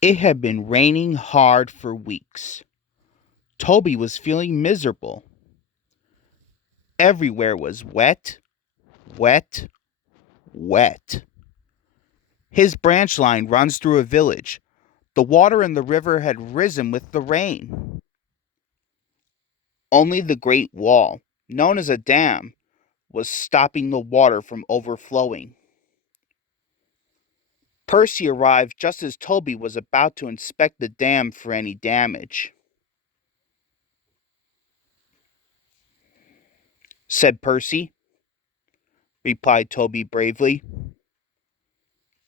It had been raining hard for weeks. Toby was feeling miserable. Everywhere was wet, wet, wet. His branch line runs through a village. The water in the river had risen with the rain. Only the Great Wall, known as a dam, was stopping the water from overflowing. Percy arrived just as Toby was about to inspect the dam for any damage. "Said Percy," replied Toby bravely.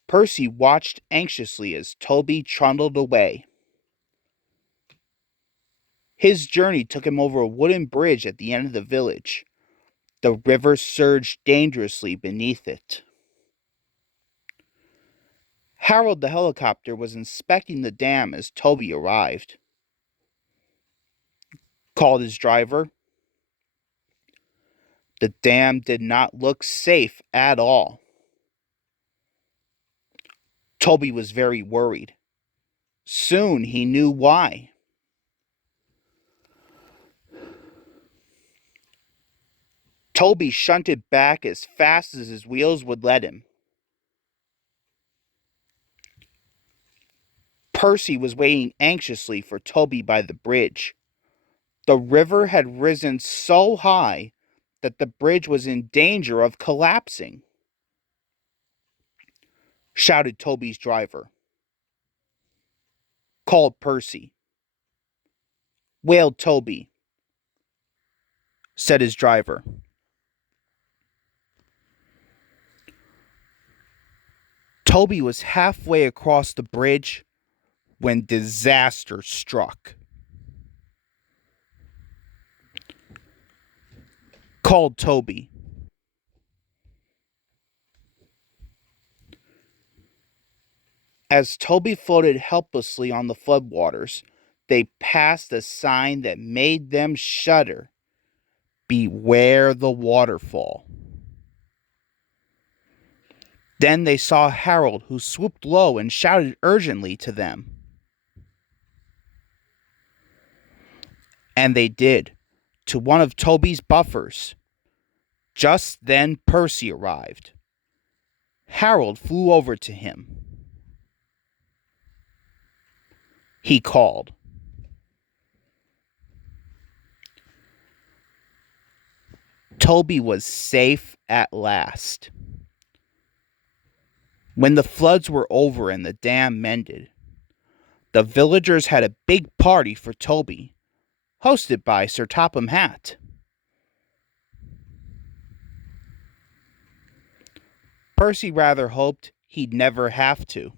Percy watched anxiously as Toby trundled away. His journey took him over a wooden bridge at the end of the village. The river surged dangerously beneath it. Harold the helicopter was inspecting the dam as Toby arrived. Called his driver. The dam did not look safe at all. Toby was very worried. Soon he knew why. Toby shunted back as fast as his wheels would let him. Percy was waiting anxiously for Toby by the bridge. The river had risen so high that the bridge was in danger of collapsing. Shouted Toby's driver. Called Percy. Wailed Toby. Said his driver. Toby was halfway across the bridge when disaster struck. Called Toby. As Toby floated helplessly on the floodwaters, they passed a sign that made them shudder. Beware the waterfall. Then they saw Harold, who swooped low and shouted urgently to them. And they did, to one of Toby's buffers. Just then Percy arrived. Harold flew over to him. He called. Toby was safe at last. When the floods were over and the dam mended, the villagers had a big party for Toby, hosted by Sir Topham Hatt. Percy rather hoped he'd never have to.